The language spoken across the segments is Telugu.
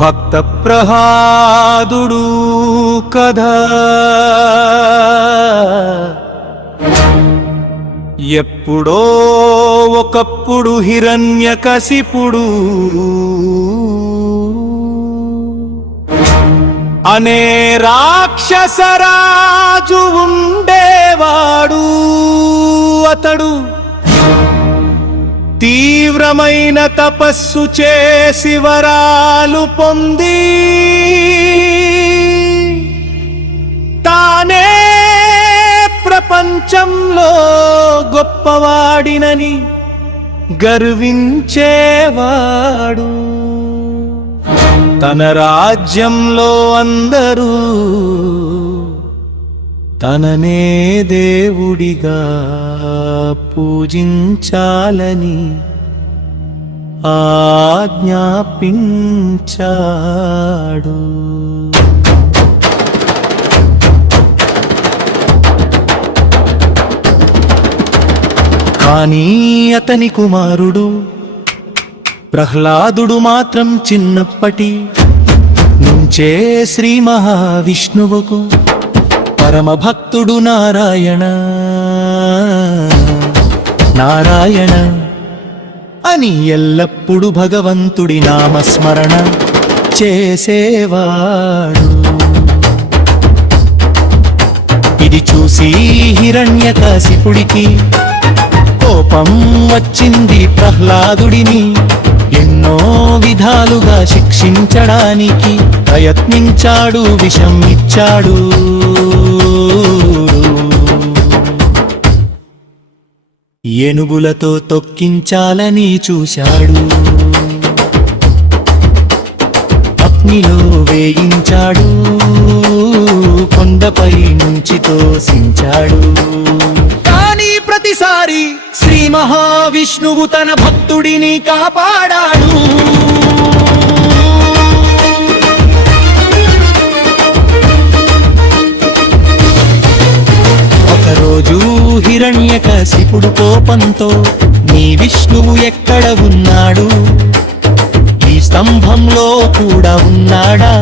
భక్త ప్రహ్లాదుడు కథ ఎప్పుడో ఒకప్పుడు హిరణ్యకశిపుడు అనే రాక్షసరాజు ఉండేవాడు. అతడు తీవ్రమైన తపస్సు చేసి వరాలు పొంది తానే ప్రపంచంలో గొప్పవాడినని గర్వించేవాడు. తన రాజ్యంలో అందరూ తననే దేవుడిగా పూజించాలని ఆజ్ఞాపించాడు. కానీ అతని కుమారుడు ప్రహ్లాదుడు మాత్రం చిన్నప్పటి నుంచే శ్రీ మహావిష్ణువుకు పరమ భక్తుడు. నారాయణ నారాయణ అని ఎల్లప్పుడూ భగవంతుడి నామస్మరణ చేసేవాడు. ఇది చూసి హిరణ్యకశిపుడికి కోపం వచ్చింది. ప్రహ్లాదుడిని ఎన్నో విధాలుగా శిక్షించడానికి ప్రయత్నించాడు, విషం ఇచ్చాడు. ఏనుగులతో తొక్కించాలని చూశాడు, అగ్నిలో వేయించాడు, కొండపై నుంచి తోసించాడు. కానీ ప్రతిసారి శ్రీ మహావిష్ణువు తన భక్తుడిని కాపాడాడు. ఒకరోజు హిరణ్యకశిపుడు కోపంతో నీ విష్ణువు ఎక్కడ ఉన్నాడు, ఈ స్తంభంలో కూడా ఉన్నాడా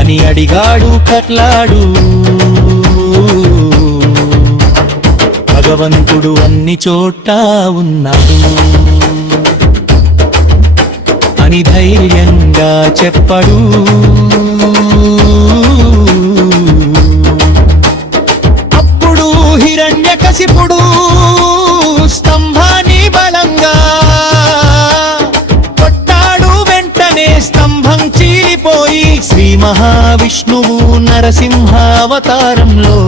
అని అడిగాడు. ప్రహ్లాదు భగవంతుడు అన్ని చోట్ల ఉన్నాడు అని ధైర్యంగా చెప్పాడు. అప్పుడు హిరణ్యకశిపుడు స్తంభాన్ని బలంగా కొట్టాడు. వెంటనే స్తంభం చీలిపోయి శ్రీ మహావిష్ణువు నరసింహావతారంలో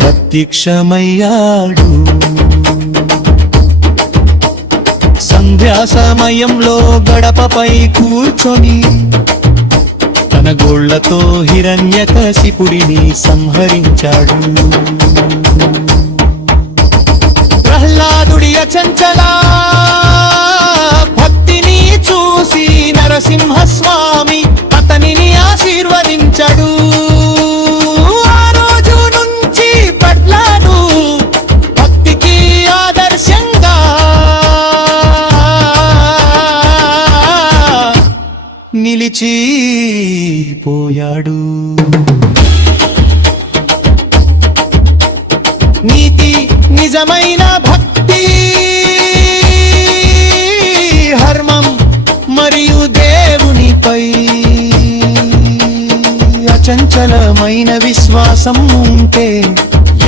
ప్రత్యక్షమయ్యాడు. సంధ్యా సమయంలో గడపపై కూర్చొని తన గోళ్లతో హిరణ్యకశిపుడిని సంహరించాడు. ప్రహ్లాదుడి అచంచల భక్తిని చూసి నరసింహస్వామి అతనిని ఆశీర్వదించాడు. నిలిచిపోయాడు. నీతి నిజమైన భక్తి, ధర్మం మరియు దేవునిపై అచంచలమైన విశ్వాసం ఉంటే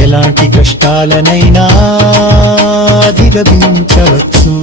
ఎలాంటి కష్టాలనైనా అధిగమించవచ్చు.